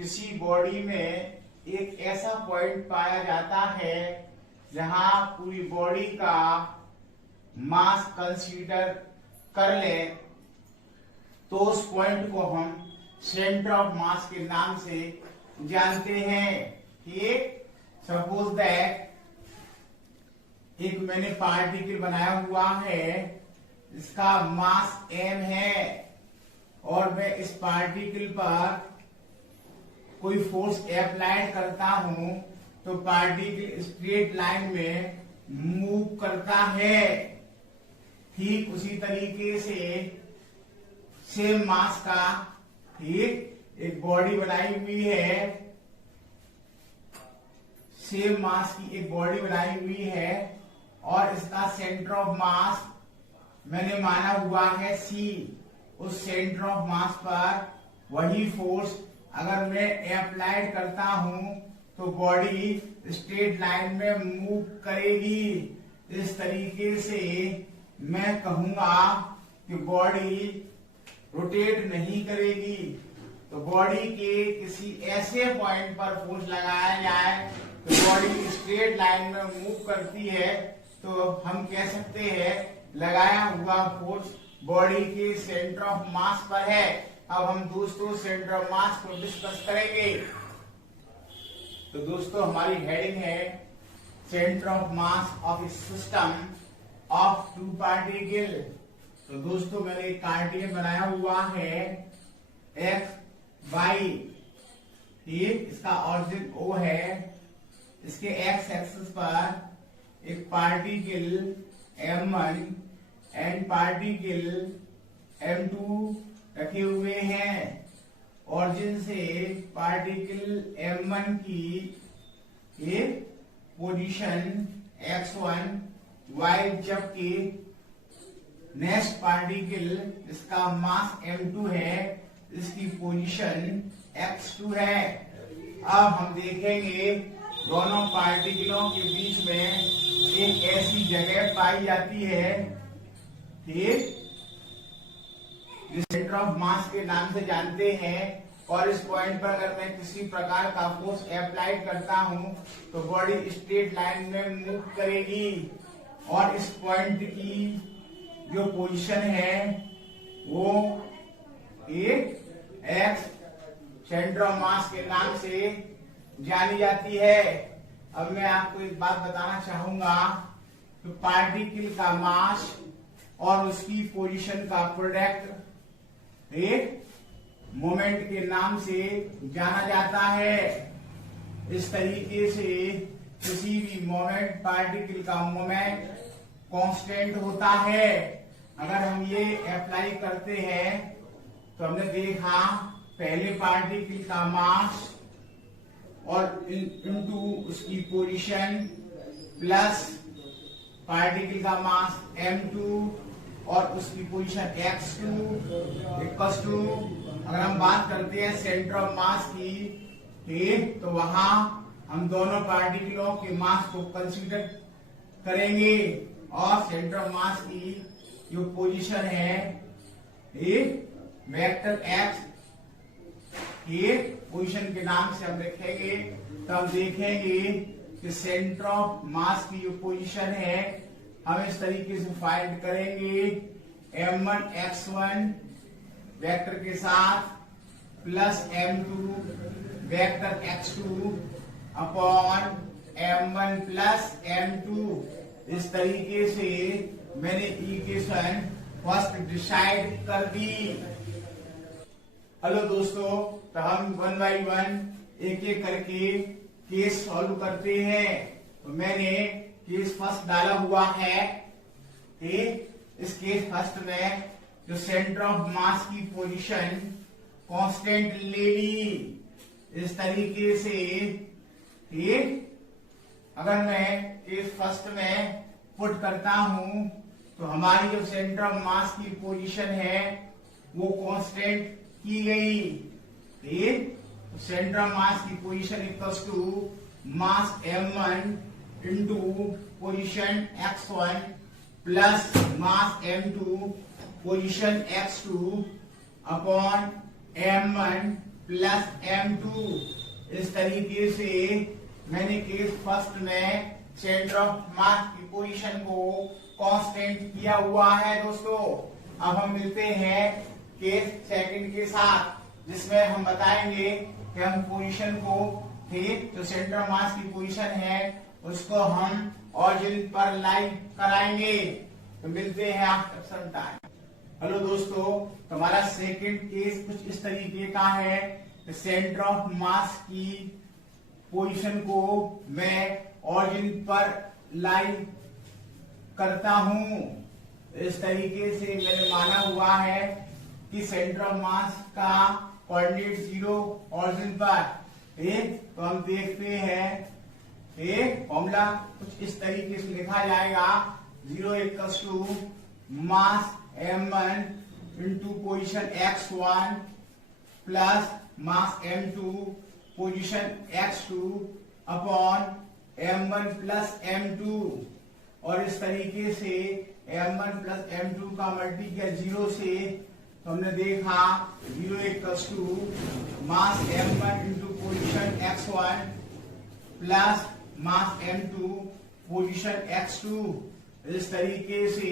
किसी बॉडी में एक ऐसा पॉइंट पाया जाता है जहां पूरी बॉडी का मास कंसीडर कर ले तो उस पॉइंट को हम सेंटर ऑफ मास के नाम से जानते हैं। ठीक, सपोज दैट एक मैंने पार्टिकल बनाया हुआ है, इसका मास m है और मैं इस पार्टिकल पर कोई फोर्स अप्लाई करता हूं तो पार्टिकल स्ट्रेट लाइन में मूव करता है। ठीक उसी तरीके से सेम मास का ठीक एक बॉडी बनाई हुई है, सेम मास की एक बॉडी बनाई हुई है और इसका सेंटर ऑफ मास मैंने माना हुआ है C। उस सेंटर ऑफ मास पर वही फोर्स अगर मैं अप्लाइड करता हूं तो बॉडी स्ट्रेट लाइन में मूव करेगी। इस तरीके से मैं कहूंगा कि बॉडी रोटेट नहीं करेगी। तो बॉडी के किसी ऐसे पॉइंट पर फोर्स लगाया जाए तो बॉडी स्ट्रेट लाइन में मूव करती है, तो हम कह सकते हैं लगाया हुआ फोर्स बॉडी के सेंटर ऑफ मास पर है। अब हम दोस्तों सेंटर ऑफ मास को डिस्कस करेंगे। तो दोस्तों हमारी हेडिंग है centre of mass of a system of two particle. तो दोस्तों मैंने एक कार्टेशियन बनाया हुआ है x y। ठीक, इसका ऑरिजिन O है, इसके x एक्सिस पर एक particle m1 and particle m2 रखे हुए हैं। ऑरिजिन से पार्टिकल m1 की एक पोजीशन x1 y, जबकि नेक्स्ट पार्टिकल इसका मास m2 है, इसकी पोजीशन x2 है। अब हम देखेंगे दोनों पार्टिकलों के बीच में एक ऐसी जगह पाई जाती है, ठीक, जिस सेंटर ऑफ मास के नाम से जानते हैं। और इस पॉइंट पर अगर मैं किसी प्रकार का फोर्स अप्लाई करता हूं तो बॉडी स्ट्रेट लाइन में मूव करेगी और इस पॉइंट की जो पोजीशन है वो एक एक्स सेंटर ऑफ मास के नाम से जानी जाती है। अब मैं आपको एक बात बताना चाहूंगा कि पार्टिकल का मास और उसकी पोजीशन का प्रोडक्ट एक मोमेंट के नाम से जाना जाता है। इस तरीके से किसी भी मोमेंट पार्टिकल का मोमेंट कांस्टेंट होता है। अगर हम ये अप्लाई करते हैं तो हमने देखा पहले पार्टिकल का मास और इनटू उसकी पोजीशन प्लस पार्टिकल का मास m2 और उसकी पोजीशन x2 इक्वल्स टू, अगर हम बात करते हैं सेंटर ऑफ मास की, ठीक, तो वहां हम दोनों पार्टिकलों के मास को कंसीडर करेंगे और सेंटर ऑफ मास की जो पोजीशन है एक वेक्टर x, एक पोजीशन के नाम से हम देखेंगे। तो हम देखेंगे कि सेंटर ऑफ मास की जो पोजीशन है हम इस तरीके से फाइंड करेंगे m1 x1 वेक्टर के साथ plus m2 vector x2 upon m1 plus m2। इस तरीके से मैंने इक्वेशन फर्स्ट डिसाइड कर दी। हेलो दोस्तों, तो हम 1 बाय 1 एक एक करके केस सॉल्व करते हैं। तो मैंने केस फर्स्ट डाला हुआ है, ठीक, इस केस फर्स्ट में जो सेंटर ऑफ मास की पोजीशन कांस्टेंट ले ली। इस तरीके से, ठीक, अगर मैं केस फर्स्ट में पुट करता हूं तो हमारी जो सेंटर ऑफ मास की पोजीशन है वो कांस्टेंट की गई। ठीक, सेंटर ऑफ मास की position equals to mass m1 into position x1 plus mass m2 position x2 upon m1 plus m2। इस तरीके से मैंने केस फर्स्ट में सेंटर ऑफ मास की पोजीशन को कांस्टेंट किया हुआ है दोस्तों। अब हम मिलते हैं केस सेकंड के साथ, जिसमें हम बताएंगे कि हम पोजीशन को, ठीक, जो सेंटर ऑफ मास की पोजीशन है उसको हम ऑरिजिन पर लाई कराएंगे। तो मिलते हैं आफ्टर सम टाइम। हेलो दोस्तों, तो हमारा सेकंड केस कुछ इस तरीके का है कि सेंटर ऑफ मास की पोजीशन को मैं ऑरिजिन पर लाई करता हूं। इस तरीके से मैंने माना हुआ है कि सेंटर ऑफ मास का कोऑर्डिनेट 0 ऑरिजिन पर, ठीक। तो हम देखते हैं एक फॉर्मूला कुछ इस तरीके से लिखा जाएगा, 0 equals to mass m1 into position x1 plus mass m2 position x2 upon m1 plus m2। और इस तरीके से m1 प्लस m2 का मल्टी किया 0 से, तो हमने देखा 0 equals to mass m1 into position x1 plus mass m2 position x2। इस तरीके से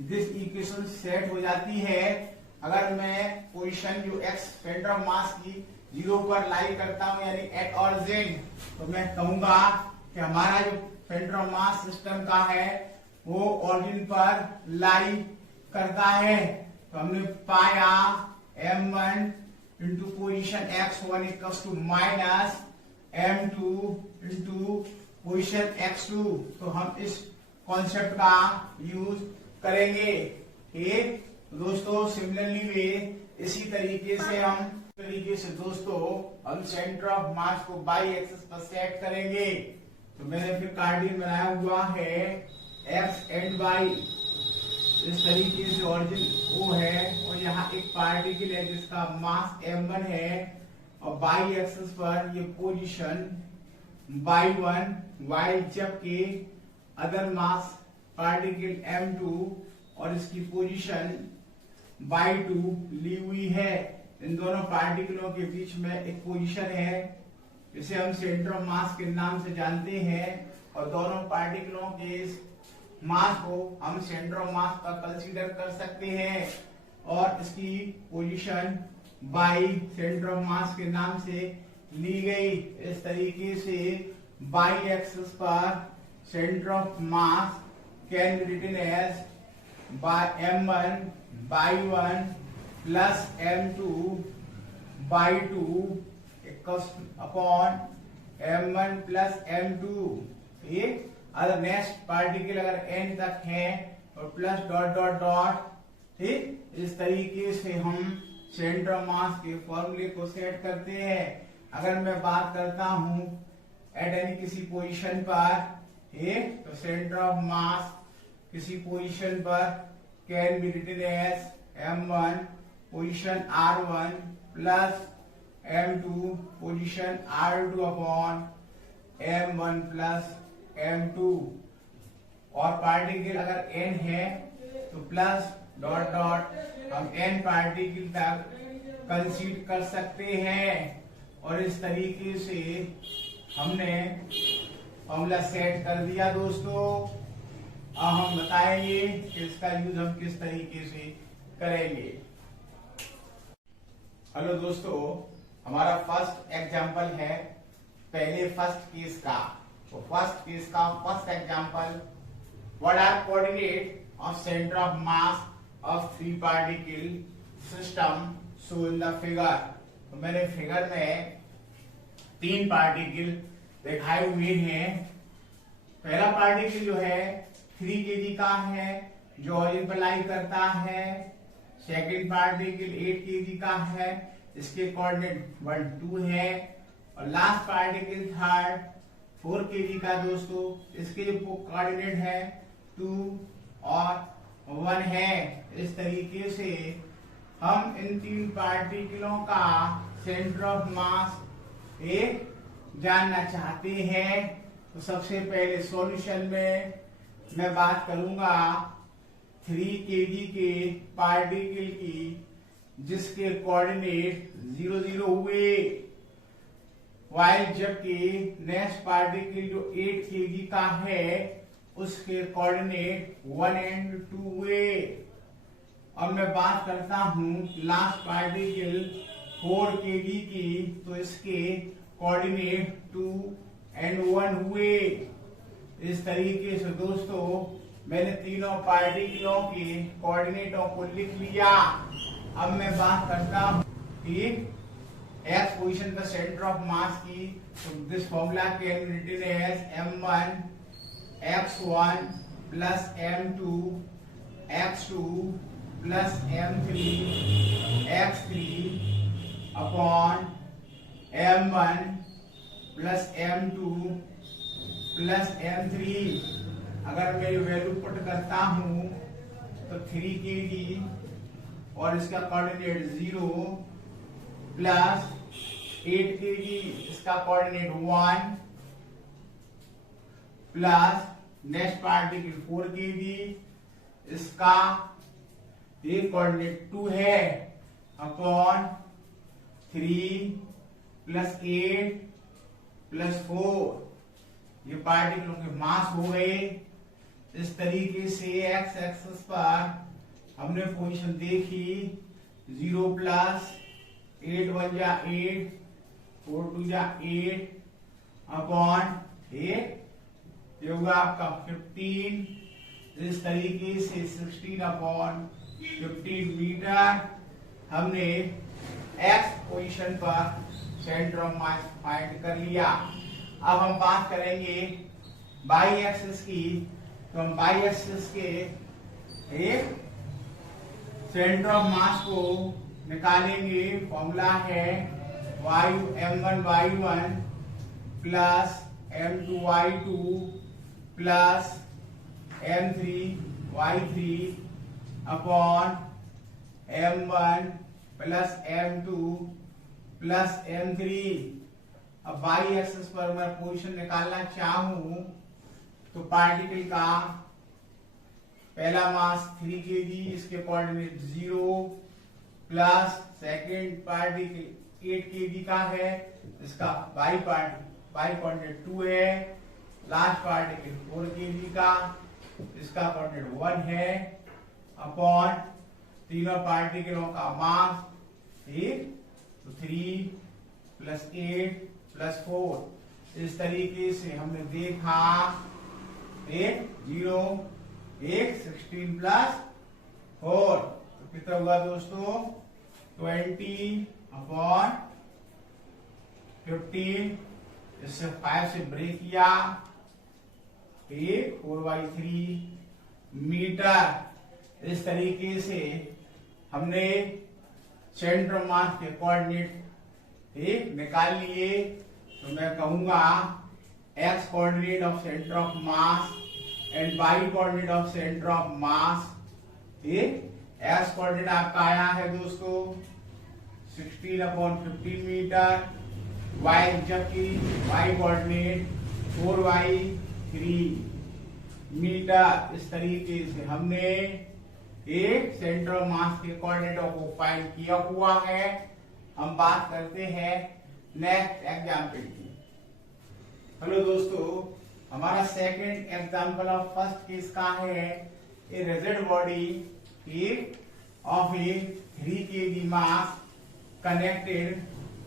दिस इक्वेशन सेट हो जाती है। अगर मैं पोजीशन जो x सेंटर ऑफ मास की 0 पर लाई करता हूं, यानी एट ऑरिजिन, तो मैं कहूंगा कि हमारा जो सेंटर ऑफ मास सिस्टम का है वो ऑरिजिन पर लाई करता है। तो हमने पाया m1 into position x1 equals to minus m2 into position x2। तो हम इस कॉन्सेप्ट का यूज करेंगे, ठीक दोस्तों। सिमिलरली वे इसी तरीके से दोस्तों हम सेंटर ऑफ मास को बाई एक्सिस पर सेट करेंगे। तो मैंने फिर कार्डियन बनाया हुआ है एक्स एंड वाई। इस तरीके से ऑरिजिन O है और यहाँ एक पार्टिकल है जिसका मास m1 है, और बाई एक्सिस पर ये पोजीशन y1, y जबकि अदर मास पार्टिकल m2 और इसकी पोजीशन y2 ली हुई है। इन दोनों पार्टिकलों के बीच में एक पोजीशन है, इसे हम सेंटर ऑफ मास के नाम से जानते हैं, और दोनों पार्टिकलों के मास को हम सेंटर ऑफ मास का कंसीडर कर सकते हैं, और इसकी position by centre of mass के नाम से ली गई। इस तरीके से बाई एक्सिस पर centre of mass can be written as m1 by 1 plus m2 by 2 equals upon m1 plus m2। ठीक, अगर नेक्स्ट पार्टिकल अगर n तक है और प्लस डॉट डॉट डॉट, ठीक। इस तरीके से हम सेंटर ऑफ मास के फॉर्मूले को सेट करते हैं। अगर मैं बात करता हूं एट एनी किसी पोजीशन पर, ठीक, तो सेंटर ऑफ मास किसी पोजीशन पर can be written as m1 position r1 plus m2 position r2 upon m1 plus m2। और पार्टिकल अगर n है तो प्लस डॉट डॉट हम n पार्टिकल तक कंसीडर कर सकते हैं। और इस तरीके से हमने फॉर्मूला सेट कर दिया दोस्तों। अब हम बताएंगे कि इसका यूज हम किस तरीके से करेंगे। हेलो दोस्तों, हमारा फर्स्ट एग्जांपल है पहले फर्स्ट केस का। तो फर्स्ट केस का first example, what are coordinate of centre of mass of 3 particle system show in the figure. तो मैंने फिगर में 3 पार्टिकल दिखाए हुए हैं। पहला पार्टिकल जो है 3 kg का है जो ऑरिजिन पर लाई करता है। सेकंड पार्टिकल 8 kg का है, इसके कोऑर्डिनेट 1 2 है। और लास्ट पार्टिकल थर्ड 4 kg का दोस्तों, इसके जो कोऑर्डिनेट है 2 और 1 है। इस तरीके से हम इन 3 पार्टिकलों का सेंटर ऑफ मास एक जानना चाहते हैं। तो सबसे पहले सॉल्यूशन में मैं बात करूंगा 3 kg के पार्टिकल की जिसके कोऑर्डिनेट 0 0 हुए, वाइल जबकि नेक्स्ट पार्टिकल जो 8 kg का है उसके कोऑर्डिनेट 1 and 2 हुए। अब मैं बात करता हूं लास्ट पार्टिकल 4 kg की, तो इसके कोऑर्डिनेट 2 and 1 हुए। इस तरीके से दोस्तों मैंने तीनों पार्टिकलों के कोऑर्डिनेटों को लिख लिया। अब मैं बात करता हूं कि एक्स पोजीशन पर सेंटर ऑफ मास की, तो this formula can be written as m1 x1 plus m2 x2 plus m3 x3 upon m1 plus m2 plus m3। अगर मैं वैल्यू पुट करता हूं तो 3 kg और इसका कोऑर्डिनेट 0 प्लस 8 kg, इसका coordinate 1 plus next particle 4 kg, इसका एक कोऑर्डिनेट 2 है अपॉन 3 प्लस 8 प्लस 4। ये पार्टिकलों के मास हो गए। इस तरीके से एक्स एक्सिस पर हमने पोजीशन देखी 0 प्लस 8 1 जा 8, 4 2 जा 8 अपॉन 8, ये होगा आपका 15। इस तरीके से 16 अपॉन 15 मीटर हमने एक्स पोजीशन पर सेंटर ऑफ मास फाइंड कर लिया। अब हम बात करेंगे बाई एक्सिस की, तो हम बाई एक्सिस के एक सेंटर ऑफ मास को निकालेंगे। फॉर्मूला है m1y1 plus m2y2 plus m3y3 upon m1 plus m2 plus m3। अब बाई एक्सिस पर मैं पोजीशन निकालना चाहूं तो पार्टिकल का पहला मास 3 kg, इसके coordinate 0 plus second particle 8 kg का है, इसका बाई कोऑर्डिनेट 2 है। लास्ट पार्टिकल 4 kg का, इसका कोऑर्डिनेट 1 है अपॉन तीनों पार्टिकलों का मास 1, तो 3 प्लस 8 प्लस 4। इस तरीके से हमने देखा 8 0 1 16 प्लस 4, तो कितना हुआ दोस्तों 20 अपॉन 15। इससे 5 से ब्रेक किया 4/3 मीटर। इस तरीके से हमने सेंटर मास के कोऑर्डिनेट निकाल लिए। तो मैं कहूंगा X coordinate of centre of mass and Y coordinate of centre of mass. X coordinate आपका आया है दोस्तों 16/15 मीटर, वाई जबकि वाई कोऑर्डिनेट 4/3 मीटर। इस तरीके से हमने एक सेंटर ऑफ मास के कोऑर्डिनेटों को फाइंड किया हुआ है। हम बात करते हैं नेक्स्ट एग्जाम्पल की। हेलो दोस्तों, हमारा second example of first case का है a rigid body of a 3 kg mass connected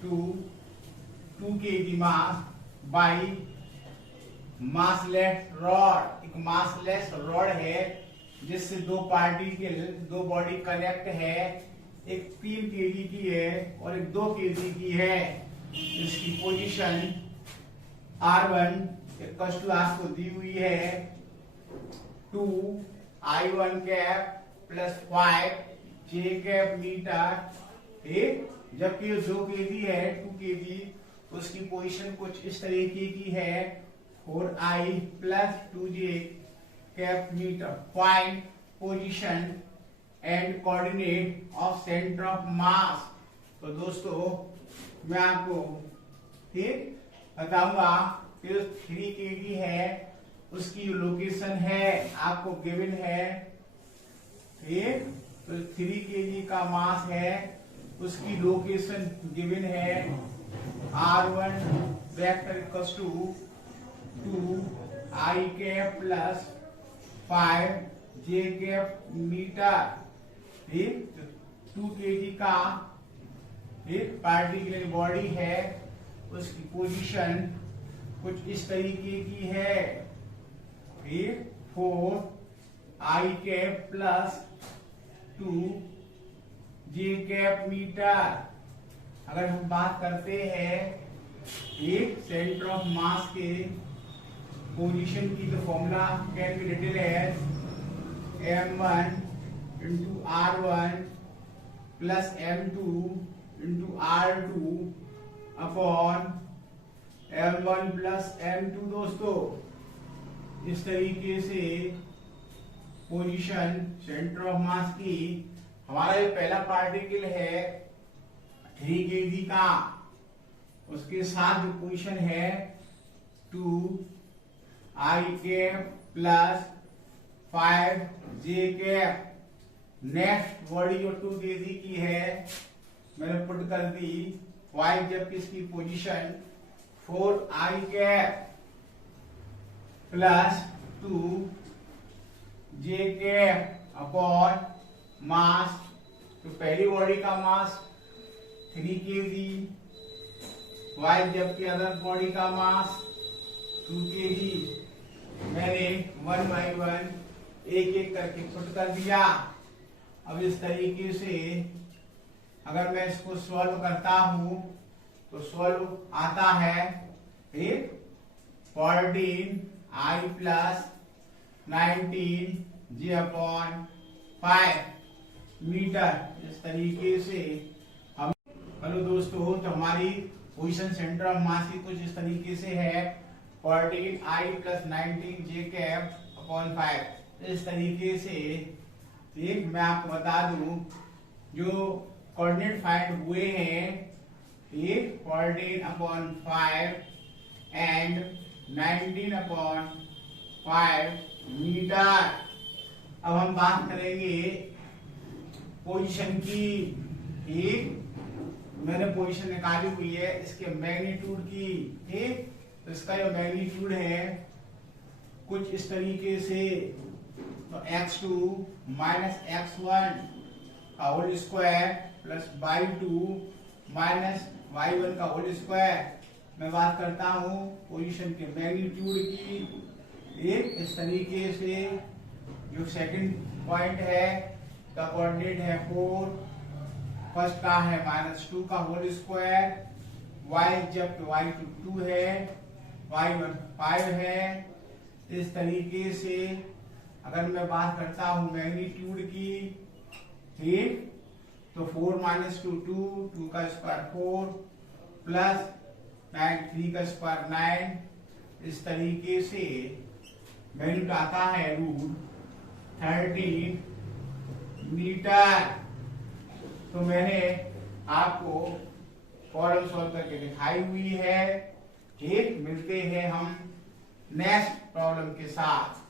to 2 kg mass by massless rod. एक मासलेस रॉड है जिससे दो बॉडी कनेक्ट है। एक 3 kg की है और एक 2 kg की है। इसकी पोजीशन R1 आपको दी हुई है 2 I1 cap plus 5 J cap metre. जबकि 2 kg है 2 kg, उसकी पोजीशन कुछ इस तरीके की है 4I plus 2J cap metre. Find position and coordinate of centre of mass. तो दोस्तों मैं आपको बताऊंगा कि 3 kg है उसकी लोकेशन है आपको गिवन है। तो 3 kg का मास है उसकी लोकेशन गिवन है R1 vector equals to 2 I cap plus 5 J cap metre. एक 2 kg का एक पार्टिकुलर बॉडी है, उसकी पोजीशन कुछ इस तरीके की है। 4 I cap plus 2 J cap metre. अगर हम बात करते हैं एक सेंटर ऑफ मास के पोजीशन की, तो formula can be written as m1 into r1 plus m2 into r2 upon m1 plus m2। दोस्तों, इस तरीके से पोजीशन सेंटर ऑफ मास की हमारा ये पहला पार्टिकल है 3 kg का, उसके साथ जो पोजीशन है 2 I cap plus 5 J cap. Next body जो 2 kg की है मैंने पुट कर दी 5, जबकि इसकी position 4 I cap plus 2 J cap upon mass. तो पहली बॉडी का मास 3 kg, y जबकि अदर बॉडी का मास 2 kg। मैंने 1 by 1 एक एक करके पुट कर दिया। अब इस तरीके से अगर मैं इसको सॉल्व करता हूं तो सॉल्व आता है 14 I plus 19 J upon 5 metre. इस तरीके से हम, हेलो दोस्तों, तो हमारी पोजीशन सेंटर ऑफ मास की कुछ इस तरीके से है 14 I plus 19 J cap upon 5। इस तरीके से एक मैं आपको बता दूं जो कोऑर्डिनेट फाइंड हुए हैं 14 अपॉन 5 एंड 19 अपॉन 5 मीटर। अब हम बात करेंगे पोजीशन की। मैंने पोजीशन निकाली हुई है इसके मैग्नीट्यूड की। ठीक, तो इसका जो मैग्नीट्यूड है कुछ इस तरीके से, तो x2 माइनस x1 का whole square plus y2 minus y1 का होल स्क्वायर। मैं बात करता हूं पोजीशन के मैग्नीट्यूड की। एक इस तरीके से जो सेकंड पॉइंट है का कोऑर्डिनेट है 4, फर्स्ट का है -2 का होल स्क्वायर, y जब y2 2 है, y1 5 है। इस तरीके से अगर मैं बात करता हूं मैग्नीट्यूड की, ठीक, तो 4 - 2 2 का स्क्वायर 4 प्लस 9 3 का स्क्वायर 9। इस तरीके से मैग्नीट्यूड आता है √13 मीटर। तो मैंने आपको प्रॉब्लम सॉल्व करके दिखाई हुई है। ठीक, मिलते हैं हम नेक्स्ट प्रॉब्लम के साथ।